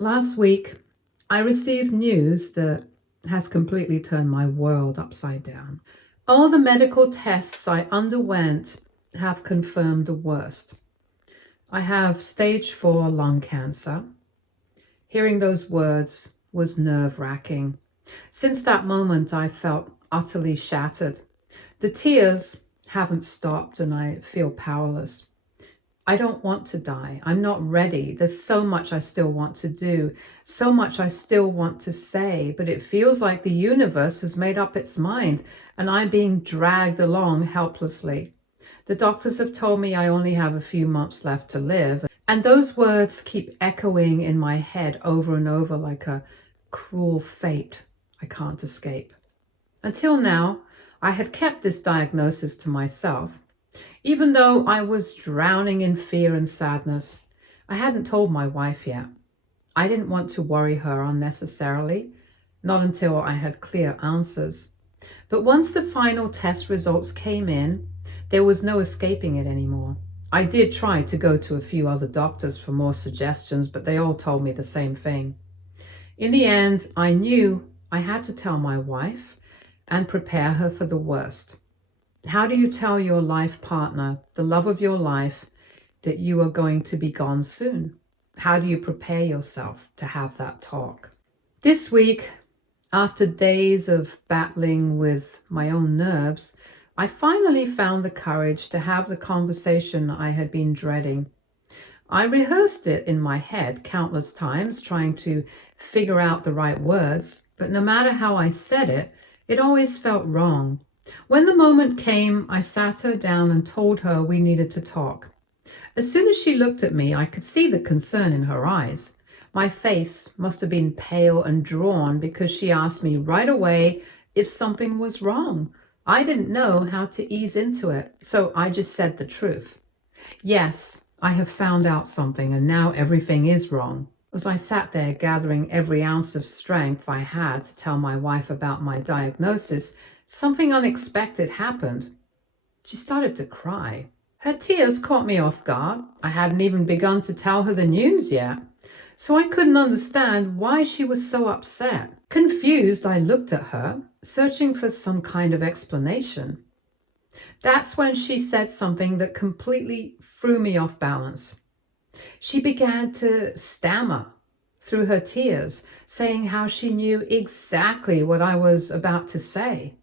Last week, I received news that has completely turned my world upside down. All the medical tests I underwent have confirmed the worst. I have stage 4 lung cancer. Hearing those words was nerve-wracking. Since that moment, I felt utterly shattered. The tears haven't stopped and I feel powerless. I don't want to die. I'm not ready. There's so much I still want to do, so much I still want to say, but it feels like the universe has made up its mind and I'm being dragged along helplessly. The doctors have told me I only have a few months left to live, and those words keep echoing in my head over and over like a cruel fate I can't escape. Until now, I had kept this diagnosis to myself. Even though I was drowning in fear and sadness, I hadn't told my wife yet. I didn't want to worry her unnecessarily, not until I had clear answers. But once the final test results came in, there was no escaping it anymore. I did try to go to a few other doctors for more suggestions, but they all told me the same thing. In the end, I knew I had to tell my wife and prepare her for the worst. How do you tell your life partner, the love of your life, that you are going to be gone soon? How do you prepare yourself to have that talk? This week, after days of battling with my own nerves, I finally found the courage to have the conversation I had been dreading. I rehearsed it in my head countless times, trying to figure out the right words, but no matter how I said it, it always felt wrong. When the moment came, I sat her down and told her we needed to talk. As soon as she looked at me, I could see the concern in her eyes. My face must have been pale and drawn because she asked me right away if something was wrong. I didn't know how to ease into it, so I just said the truth. Yes, I have found out something and now everything is wrong. As I sat there gathering every ounce of strength I had to tell my wife about my diagnosis, something unexpected happened. She started to cry. Her tears caught me off guard. I hadn't even begun to tell her the news yet, so I couldn't understand why she was so upset. Confused, I looked at her, searching for some kind of explanation. That's when she said something that completely threw me off balance. She began to stammer through her tears, saying how she knew exactly what I was about to say.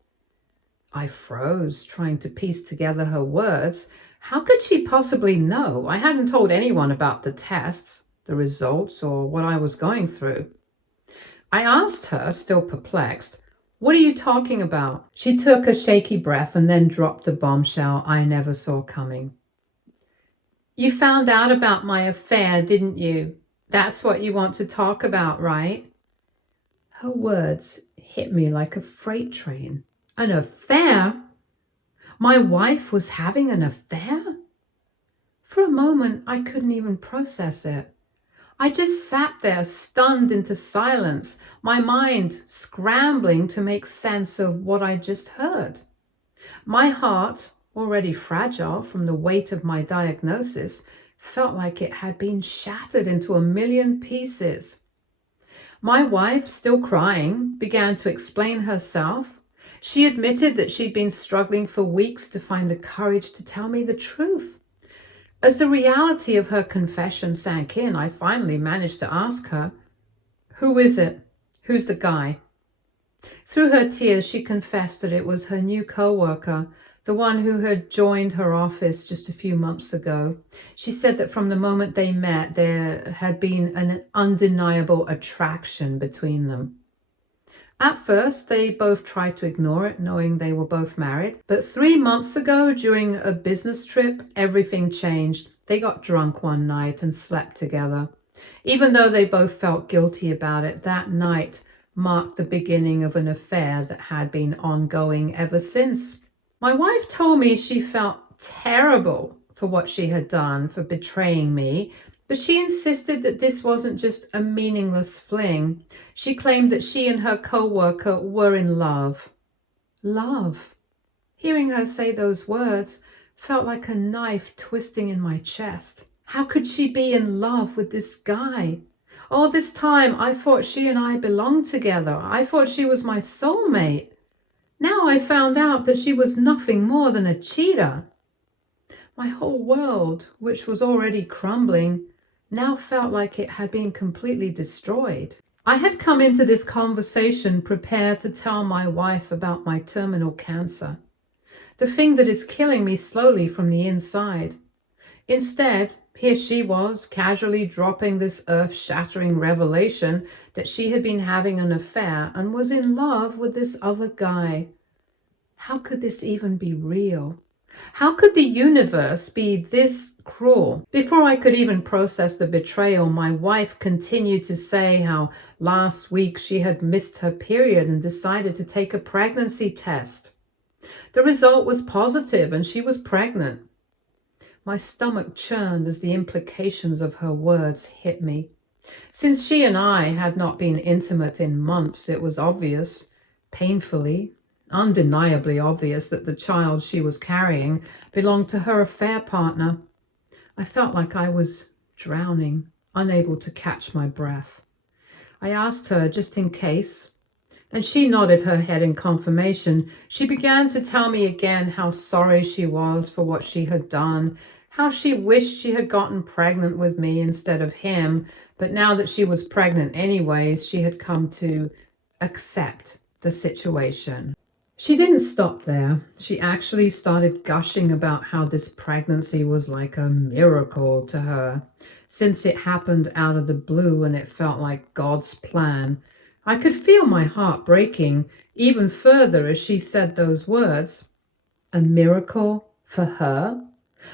I froze, trying to piece together her words. How could she possibly know? I hadn't told anyone about the tests, the results, or what I was going through. I asked her, still perplexed, "What are you talking about?" She took a shaky breath and then dropped the bombshell I never saw coming. "You found out about my affair, didn't you? That's what you want to talk about, right?" Her words hit me like a freight train. An affair? My wife was having an affair? For a moment, I couldn't even process it. I just sat there, stunned into silence, my mind scrambling to make sense of what I just heard. My heart, already fragile from the weight of my diagnosis, felt like it had been shattered into a million pieces. My wife, still crying, began to explain herself. She admitted that she'd been struggling for weeks to find the courage to tell me the truth. As the reality of her confession sank in, I finally managed to ask her, "Who is it? Who's the guy?" Through her tears, she confessed that it was her new co-worker, the one who had joined her office just a few months ago. She said that from the moment they met, there had been an undeniable attraction between them. At first, they both tried to ignore it, knowing they were both married. But 3 months ago, during a business trip, everything changed. They got drunk one night and slept together. Even though they both felt guilty about it, that night marked the beginning of an affair that had been ongoing ever since. My wife told me she felt terrible for what she had done, for betraying me, but she insisted that this wasn't just a meaningless fling. She claimed that she and her co-worker were in love. Love. Hearing her say those words felt like a knife twisting in my chest. How could she be in love with this guy? All this time, I thought she and I belonged together. I thought she was my soulmate. Now I found out that she was nothing more than a cheater. My whole world, which was already crumbling, now felt like it had been completely destroyed. I had come into this conversation prepared to tell my wife about my terminal cancer, the thing that is killing me slowly from the inside. Instead, here she was, casually dropping this earth-shattering revelation that she had been having an affair and was in love with this other guy. How could this even be real? How could the universe be this cruel? Before I could even process the betrayal, my wife continued to say how last week she had missed her period and decided to take a pregnancy test. The result was positive and she was pregnant. My stomach churned as the implications of her words hit me. Since she and I had not been intimate in months, it was obvious, painfully, undeniably obvious, that the child she was carrying belonged to her affair partner. I felt like I was drowning, unable to catch my breath. I asked her just in case, and she nodded her head in confirmation. She began to tell me again how sorry she was for what she had done, how she wished she had gotten pregnant with me instead of him, but now that she was pregnant anyways, she had come to accept the situation. She didn't stop there. She actually started gushing about how this pregnancy was like a miracle to her, since it happened out of the blue and it felt like God's plan. I could feel my heart breaking even further as she said those words. A miracle for her?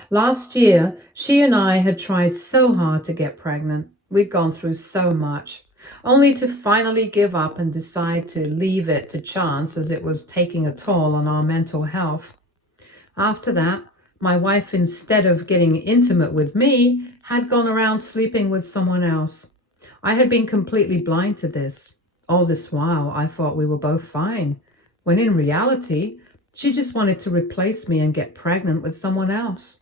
Last year, she and I had tried so hard to get pregnant. We'd gone through so much, only to finally give up and decide to leave it to chance as it was taking a toll on our mental health. After that, my wife, instead of getting intimate with me, had gone around sleeping with someone else. I had been completely blind to this. All this while, I thought we were both fine, when in reality, she just wanted to replace me and get pregnant with someone else.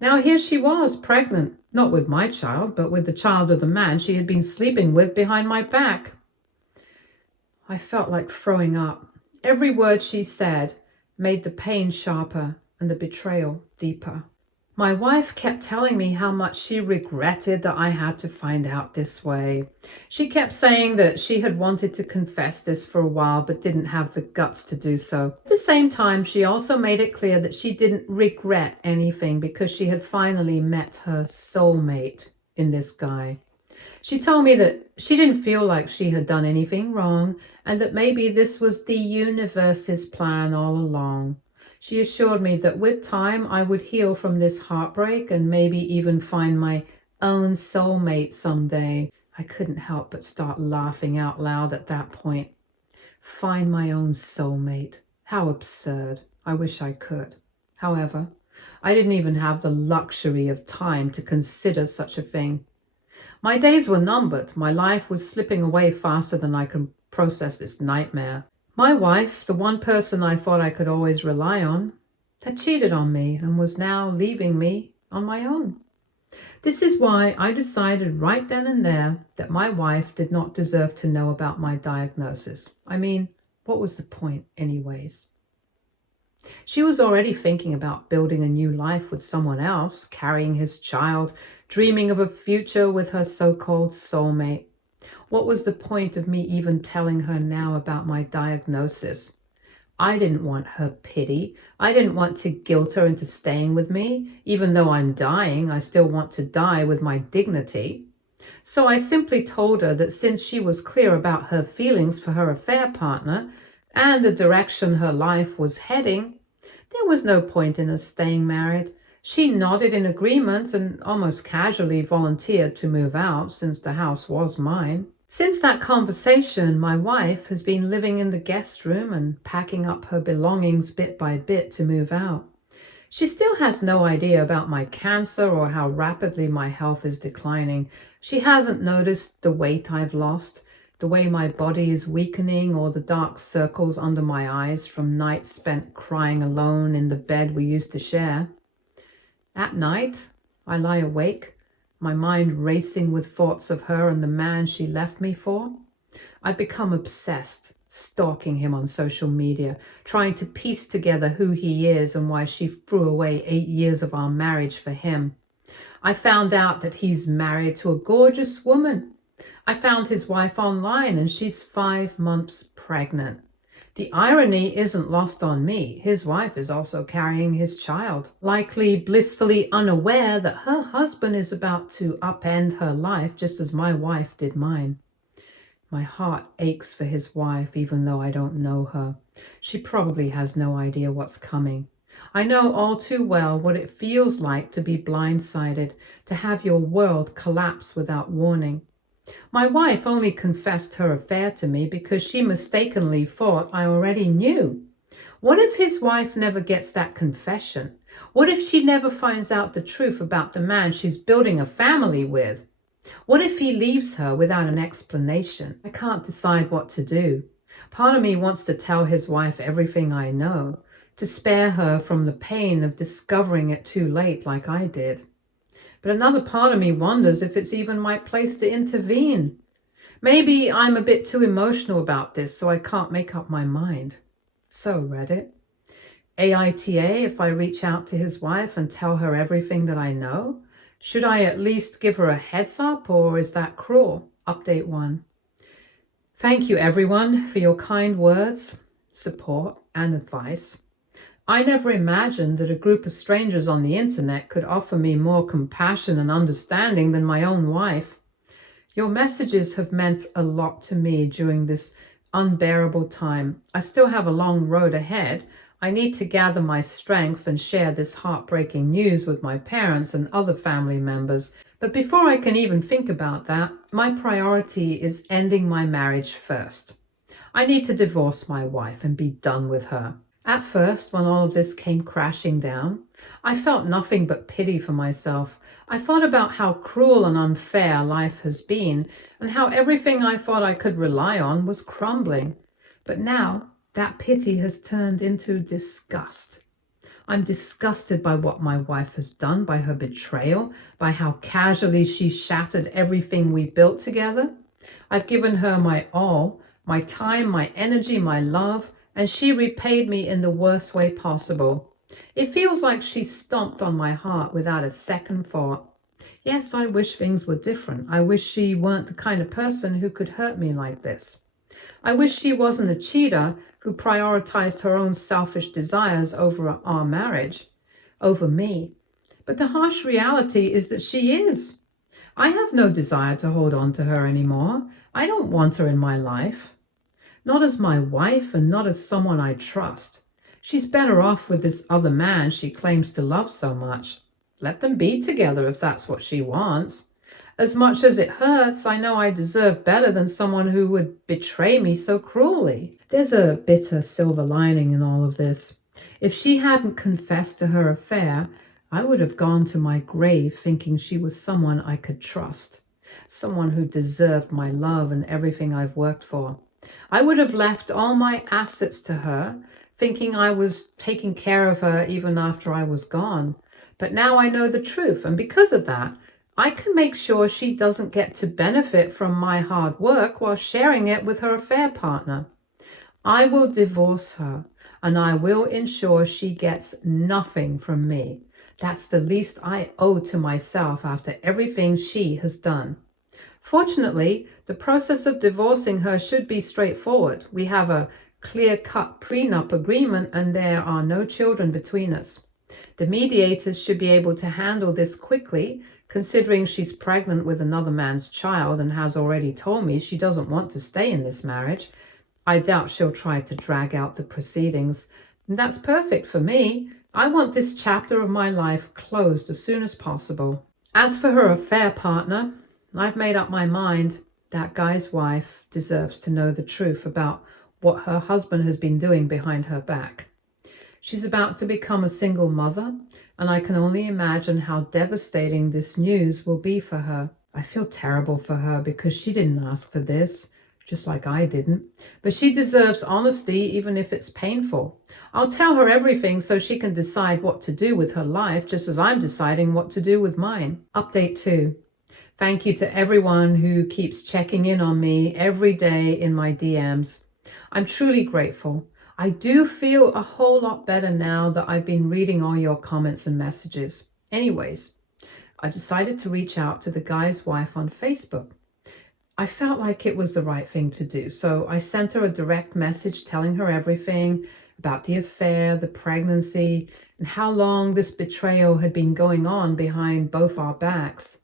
Now here she was, pregnant, not with my child, but with the child of the man she had been sleeping with behind my back. I felt like throwing up. Every word she said made the pain sharper and the betrayal deeper. My wife kept telling me how much she regretted that I had to find out this way. She kept saying that she had wanted to confess this for a while but didn't have the guts to do so. At the same time, she also made it clear that she didn't regret anything because she had finally met her soulmate in this guy. She told me that she didn't feel like she had done anything wrong and that maybe this was the universe's plan all along. She assured me that with time I would heal from this heartbreak and maybe even find my own soulmate someday. I couldn't help but start laughing out loud at that point. Find my own soulmate. How absurd. I wish I could. However, I didn't even have the luxury of time to consider such a thing. My days were numbered. My life was slipping away faster than I could process this nightmare. My wife, the one person I thought I could always rely on, had cheated on me and was now leaving me on my own. This is why I decided right then and there that my wife did not deserve to know about my diagnosis. I mean, what was the point anyways? She was already thinking about building a new life with someone else, carrying his child, dreaming of a future with her so-called soulmate. What was the point of me even telling her now about my diagnosis? I didn't want her pity. I didn't want to guilt her into staying with me. Even though I'm dying, I still want to die with my dignity. So I simply told her that since she was clear about her feelings for her affair partner and the direction her life was heading, there was no point in us staying married. She nodded in agreement and almost casually volunteered to move out since the house was mine. Since that conversation, my wife has been living in the guest room and packing up her belongings bit by bit to move out. She still has no idea about my cancer or how rapidly my health is declining. She hasn't noticed the weight I've lost, the way my body is weakening, or the dark circles under my eyes from nights spent crying alone in the bed we used to share. At night, I lie awake, my mind racing with thoughts of her and the man she left me for. I've become obsessed, stalking him on social media, trying to piece together who he is and why she threw away 8 years of our marriage for him. I found out that he's married to a gorgeous woman. I found his wife online and she's 5 months pregnant. The irony isn't lost on me. His wife is also carrying his child, likely blissfully unaware that her husband is about to upend her life just as my wife did mine. My heart aches for his wife, even though I don't know her. She probably has no idea what's coming. I know all too well what it feels like to be blindsided, to have your world collapse without warning. My wife only confessed her affair to me because she mistakenly thought I already knew. What if his wife never gets that confession? What if she never finds out the truth about the man she's building a family with? What if he leaves her without an explanation? I can't decide what to do. Part of me wants to tell his wife everything I know, to spare her from the pain of discovering it too late like I did. But another part of me wonders if it's even my place to intervene. Maybe I'm a bit too emotional about this, so I can't make up my mind. So, Reddit, AITA, if I reach out to his wife and tell her everything that I know? Should I at least give her a heads up, or is that cruel? Update 1. Thank you, everyone, for your kind words, support, and advice. I never imagined that a group of strangers on the internet could offer me more compassion and understanding than my own wife. Your messages have meant a lot to me during this unbearable time. I still have a long road ahead. I need to gather my strength and share this heartbreaking news with my parents and other family members. But before I can even think about that, my priority is ending my marriage first. I need to divorce my wife and be done with her. At first, when all of this came crashing down, I felt nothing but pity for myself. I thought about how cruel and unfair life has been and how everything I thought I could rely on was crumbling. But now, that pity has turned into disgust. I'm disgusted by what my wife has done, by her betrayal, by how casually she shattered everything we built together. I've given her my all, my time, my energy, my love, and she repaid me in the worst way possible. It feels like she stomped on my heart without a second thought. Yes, I wish things were different. I wish she weren't the kind of person who could hurt me like this. I wish she wasn't a cheater who prioritized her own selfish desires over our marriage, over me. But the harsh reality is that she is. I have no desire to hold on to her anymore. I don't want her in my life. Not as my wife and not as someone I trust. She's better off with this other man she claims to love so much. Let them be together if that's what she wants. As much as it hurts, I know I deserve better than someone who would betray me so cruelly. There's a bitter silver lining in all of this. If she hadn't confessed to her affair, I would have gone to my grave thinking she was someone I could trust, someone who deserved my love and everything I've worked for. I would have left all my assets to her, thinking I was taking care of her even after I was gone. But now I know the truth, and because of that, I can make sure she doesn't get to benefit from my hard work while sharing it with her affair partner. I will divorce her, and I will ensure she gets nothing from me. That's the least I owe to myself after everything she has done. Fortunately, the process of divorcing her should be straightforward. We have a clear-cut prenup agreement and there are no children between us. The mediators should be able to handle this quickly, considering she's pregnant with another man's child and has already told me she doesn't want to stay in this marriage. I doubt she'll try to drag out the proceedings. And that's perfect for me. I want this chapter of my life closed as soon as possible. As for her affair partner, I've made up my mind. That guy's wife deserves to know the truth about what her husband has been doing behind her back. She's about to become a single mother, and I can only imagine how devastating this news will be for her. I feel terrible for her because she didn't ask for this, just like I didn't. But she deserves honesty even if it's painful. I'll tell her everything so she can decide what to do with her life, just as I'm deciding what to do with mine. Update 2. Thank you to everyone who keeps checking in on me every day in my DMs. I'm truly grateful. I do feel a whole lot better now that I've been reading all your comments and messages. Anyways, I decided to reach out to the guy's wife on Facebook. I felt like it was the right thing to do, so I sent her a direct message telling her everything about the affair, the pregnancy, and how long this betrayal had been going on behind both our backs.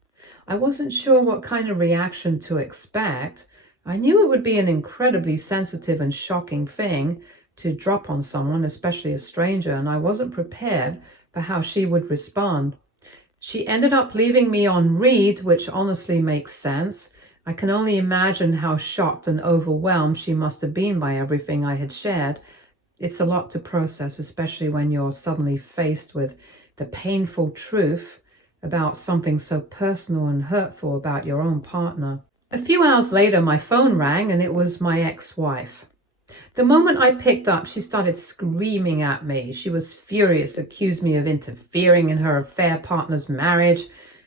I wasn't sure what kind of reaction to expect. I knew it would be an incredibly sensitive and shocking thing to drop on someone, especially a stranger, and I wasn't prepared for how she would respond. She ended up leaving me on read, which honestly makes sense. I can only imagine how shocked and overwhelmed she must have been by everything I had shared. It's a lot to process, especially when you're suddenly faced with the painful truth about something so personal and hurtful about your own partner. A few hours later, my phone rang and it was my ex-wife. The moment I picked up, she started screaming at me. She was furious, accused me of interfering in her affair partner's marriage.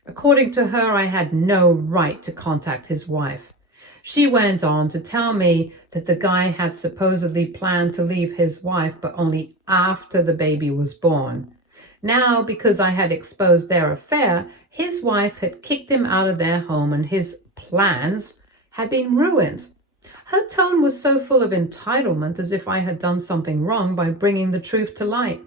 According to her, I had no right to contact his wife. She went on to tell me that the guy had supposedly planned to leave his wife, but only after the baby was born. Now, because I had exposed their affair, his wife had kicked him out of their home and his plans had been ruined. Her tone was so full of entitlement, as if I had done something wrong by bringing the truth to light.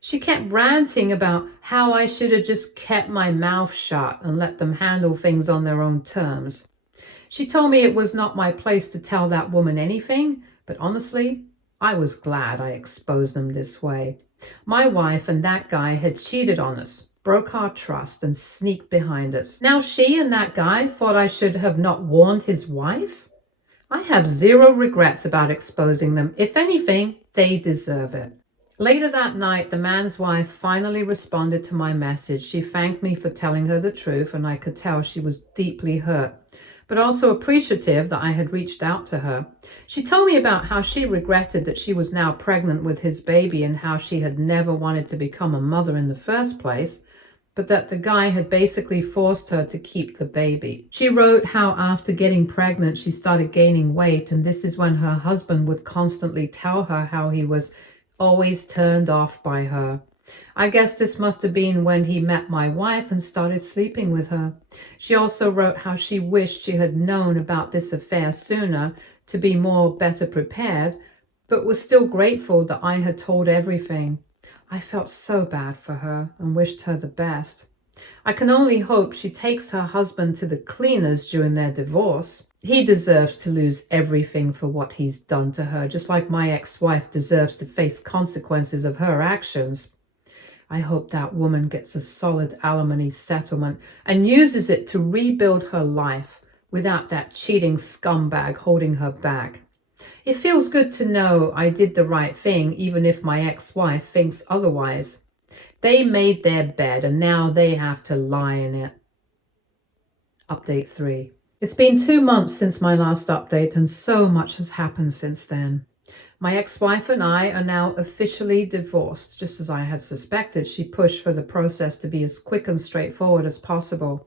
She kept ranting about how I should have just kept my mouth shut and let them handle things on their own terms. She told me it was not my place to tell that woman anything, but honestly, I was glad I exposed them this way. My wife and that guy had cheated on us, broke our trust, and sneaked behind us. Now she and that guy thought I should have not warned his wife? I have zero regrets about exposing them. If anything, they deserve it. Later that night, the man's wife finally responded to my message. She thanked me for telling her the truth, and I could tell she was deeply hurt, but also appreciative that I had reached out to her. She told me about how she regretted that she was now pregnant with his baby and how she had never wanted to become a mother in the first place, but that the guy had basically forced her to keep the baby. She wrote how after getting pregnant, she started gaining weight, and this is when her husband would constantly tell her how he was always turned off by her. I guess this must have been when he met my wife and started sleeping with her. She also wrote how she wished she had known about this affair sooner to be better prepared, but was still grateful that I had told everything. I felt so bad for her and wished her the best. I can only hope she takes her husband to the cleaners during their divorce. He deserves to lose everything for what he's done to her, just like my ex-wife deserves to face consequences of her actions. I hope that woman gets a solid alimony settlement and uses it to rebuild her life without that cheating scumbag holding her back. It feels good to know I did the right thing, even if my ex-wife thinks otherwise. They made their bed and now they have to lie in it. Update 3. It's been 2 months since my last update and so much has happened since then. My ex-wife and I are now officially divorced. Just as I had suspected, she pushed for the process to be as quick and straightforward as possible.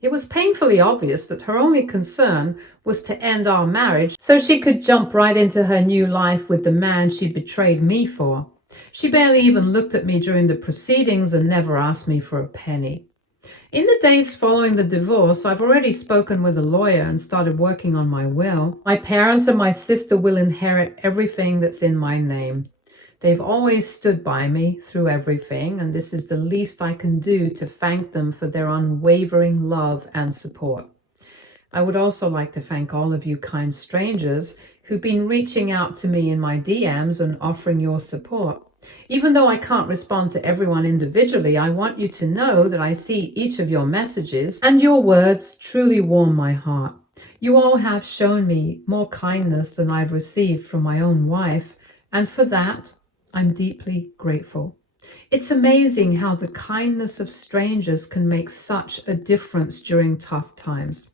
It was painfully obvious that her only concern was to end our marriage so she could jump right into her new life with the man she betrayed me for. She barely even looked at me during the proceedings and never asked me for a penny. In the days following the divorce, I've already spoken with a lawyer and started working on my will. My parents and my sister will inherit everything that's in my name. They've always stood by me through everything, and this is the least I can do to thank them for their unwavering love and support. I would also like to thank all of you kind strangers who've been reaching out to me in my DMs and offering your support. Even though I can't respond to everyone individually, I want you to know that I see each of your messages and your words truly warm my heart. You all have shown me more kindness than I've received from my own wife, and for that, I'm deeply grateful. It's amazing how the kindness of strangers can make such a difference during tough times.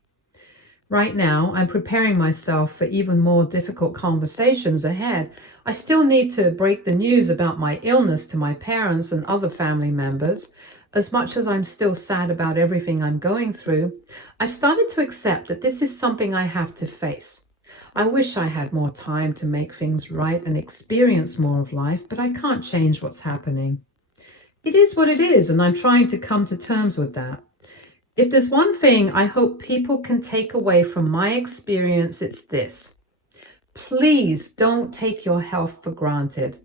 Right now, I'm preparing myself for even more difficult conversations ahead. I still need to break the news about my illness to my parents and other family members, As much as I'm still sad about everything I'm going through, I've started to accept that this is something I have to face. I wish I had more time to make things right and experience more of life, but I can't change what's happening. It is what it is, and I'm trying to come to terms with that. If there's one thing I hope people can take away from my experience, it's this. Please don't take your health for granted.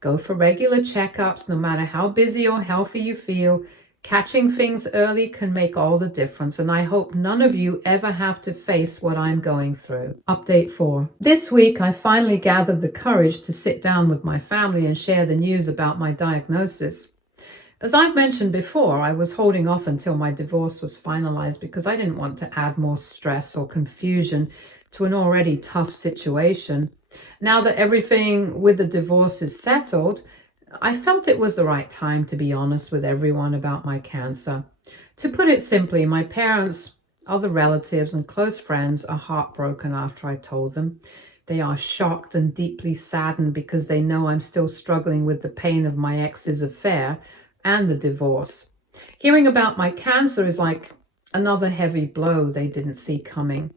Go for regular checkups, no matter how busy or healthy you feel. Catching things early can make all the difference, and I hope none of you ever have to face what I'm going through. Update 4. This week, I finally gathered the courage to sit down with my family and share the news about my diagnosis. As I've mentioned before, I was holding off until my divorce was finalized because I didn't want to add more stress or confusion to an already tough situation. Now that everything with the divorce is settled, I felt it was the right time to be honest with everyone about my cancer. To put it simply, my parents, other relatives, and close friends are heartbroken after I told them. They are shocked and deeply saddened because they know I'm still struggling with the pain of my ex's affair and the divorce. Hearing about my cancer is like another heavy blow they didn't see coming.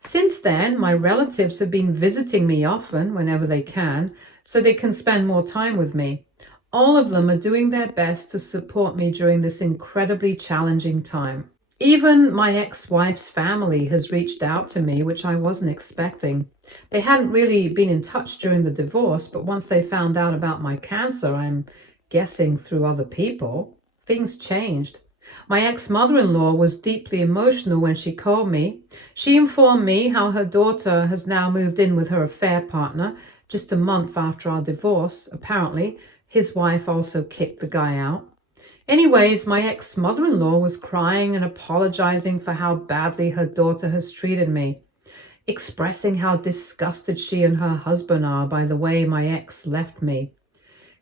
Since then, my relatives have been visiting me often whenever they can, so they can spend more time with me. All of them are doing their best to support me during this incredibly challenging time. Even my ex-wife's family has reached out to me, which I wasn't expecting. They hadn't really been in touch during the divorce, but once they found out about my cancer, I'm guessing through other people, things changed. My ex-mother-in-law was deeply emotional when she called me. She informed me how her daughter has now moved in with her affair partner just a month after our divorce. Apparently, his wife also kicked the guy out. Anyways, my ex-mother-in-law was crying and apologizing for how badly her daughter has treated me, expressing how disgusted she and her husband are by the way my ex left me.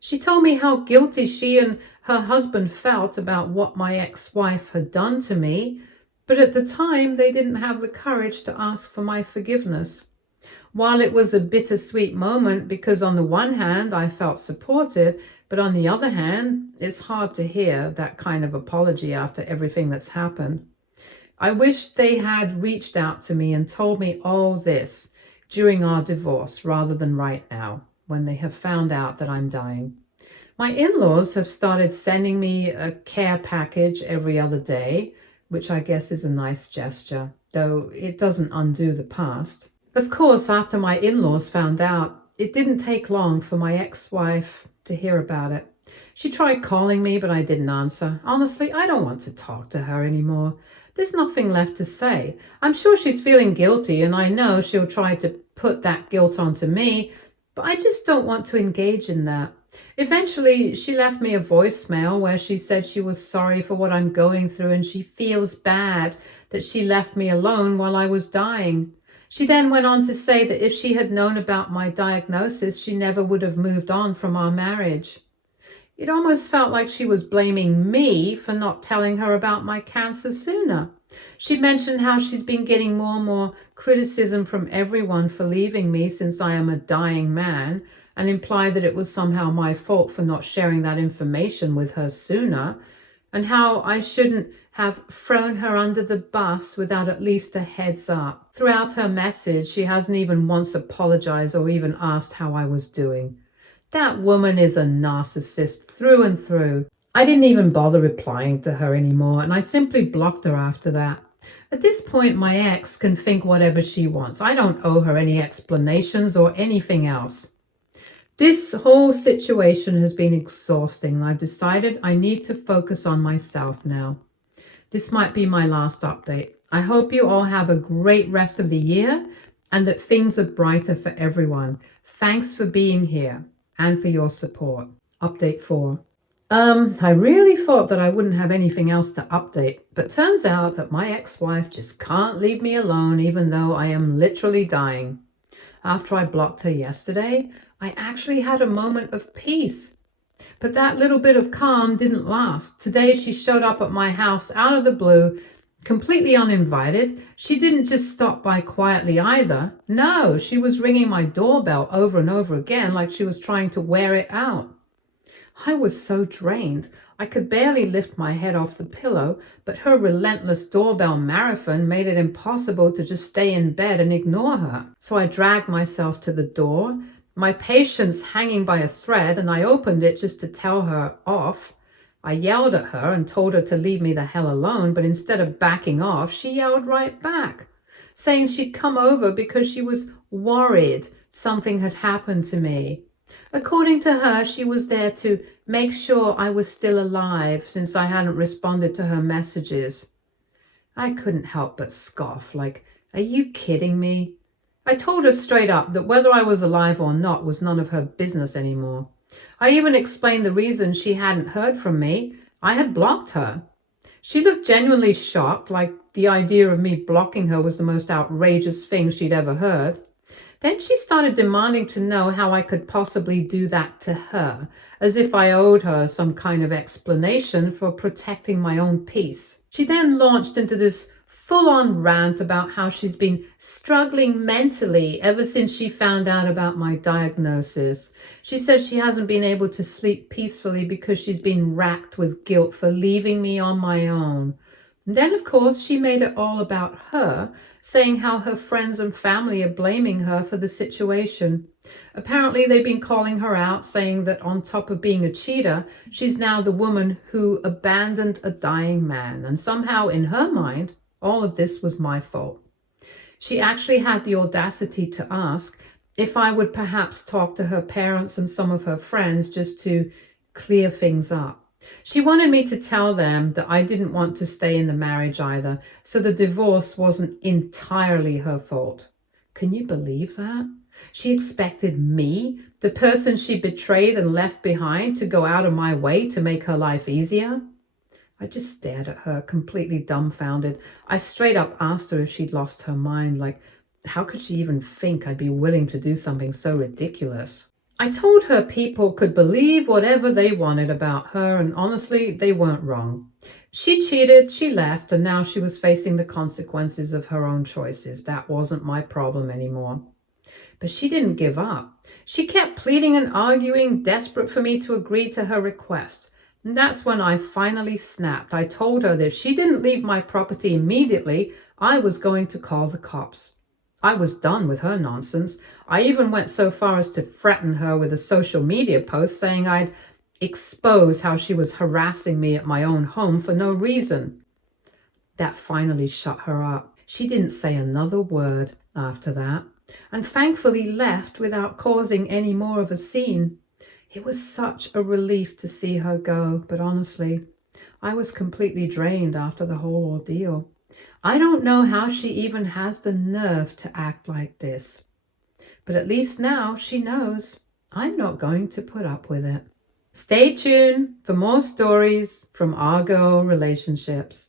She told me how guilty she and her husband felt about what my ex-wife had done to me, but at the time they didn't have the courage to ask for my forgiveness. While it was a bittersweet moment because on the one hand I felt supported, but on the other hand, it's hard to hear that kind of apology after everything that's happened. I wish they had reached out to me and told me all this during our divorce rather than right now, when they have found out that I'm dying. My in-laws have started sending me a care package every other day, which I guess is a nice gesture, though it doesn't undo the past. Of course, after my in-laws found out, it didn't take long for my ex-wife to hear about it. She tried calling me, but I didn't answer. Honestly, I don't want to talk to her anymore. There's nothing left to say. I'm sure she's feeling guilty, and I know she'll try to put that guilt onto me, but I just don't want to engage in that. Eventually, she left me a voicemail where she said she was sorry for what I'm going through and she feels bad that she left me alone while I was dying. She then went on to say that if she had known about my diagnosis, she never would have moved on from our marriage. It almost felt like she was blaming me for not telling her about my cancer sooner. She mentioned how she's been getting more and more criticism from everyone for leaving me since I am a dying man, and implied that it was somehow my fault for not sharing that information with her sooner, and how I shouldn't have thrown her under the bus without at least a heads up. Throughout her message, she hasn't even once apologized or even asked how I was doing. That woman is a narcissist through and through. I didn't even bother replying to her anymore, and I simply blocked her after that. At this point, my ex can think whatever she wants. I don't owe her any explanations or anything else. This whole situation has been exhausting, and I've decided I need to focus on myself now. This might be my last update. I hope you all have a great rest of the year and that things are brighter for everyone. Thanks for being here and for your support. Update 4. I really thought that I wouldn't have anything else to update, but turns out that my ex-wife just can't leave me alone even though I am literally dying. After I blocked her yesterday, I actually had a moment of peace. But that little bit of calm didn't last. Today she showed up at my house out of the blue, completely uninvited. She didn't just stop by quietly either. No, she was ringing my doorbell over and over again like she was trying to wear it out. I was so drained. I could barely lift my head off the pillow, but her relentless doorbell marathon made it impossible to just stay in bed and ignore her. So I dragged myself to the door, my patience hanging by a thread, and I opened it just to tell her off. I yelled at her and told her to leave me the hell alone, but instead of backing off, she yelled right back, saying she'd come over because she was worried something had happened to me. According to her, she was there to make sure I was still alive since I hadn't responded to her messages. I couldn't help but scoff, like, are you kidding me? I told her straight up that whether I was alive or not was none of her business anymore. I even explained the reason she hadn't heard from me. I had blocked her. She looked genuinely shocked, like the idea of me blocking her was the most outrageous thing she'd ever heard. Then she started demanding to know how I could possibly do that to her, as if I owed her some kind of explanation for protecting my own peace. She then launched into this full-on rant about how she's been struggling mentally ever since she found out about my diagnosis. She said she hasn't been able to sleep peacefully because she's been racked with guilt for leaving me on my own. And then, of course, she made it all about her, saying how her friends and family are blaming her for the situation. Apparently, they've been calling her out, saying that on top of being a cheater, she's now the woman who abandoned a dying man. And somehow, in her mind, all of this was my fault. She actually had the audacity to ask if I would perhaps talk to her parents and some of her friends just to clear things up. She wanted me to tell them that I didn't want to stay in the marriage either, so the divorce wasn't entirely her fault. Can you believe that? She expected me, the person she betrayed and left behind, to go out of my way to make her life easier? I just stared at her, completely dumbfounded. I straight up asked her if she'd lost her mind, like, how could she even think I'd be willing to do something so ridiculous? I told her people could believe whatever they wanted about her, and honestly, they weren't wrong. She cheated, she left, and now she was facing the consequences of her own choices. That wasn't my problem anymore. But she didn't give up. She kept pleading and arguing, desperate for me to agree to her request. And that's when I finally snapped. I told her that if she didn't leave my property immediately, I was going to call the cops. I was done with her nonsense. I even went so far as to threaten her with a social media post saying I'd expose how she was harassing me at my own home for no reason. That finally shut her up. She didn't say another word after that, and thankfully left without causing any more of a scene. It was such a relief to see her go, but honestly, I was completely drained after the whole ordeal. I don't know how she even has the nerve to act like this. But at least now she knows I'm not going to put up with it. Stay tuned for more stories from our girl relationships.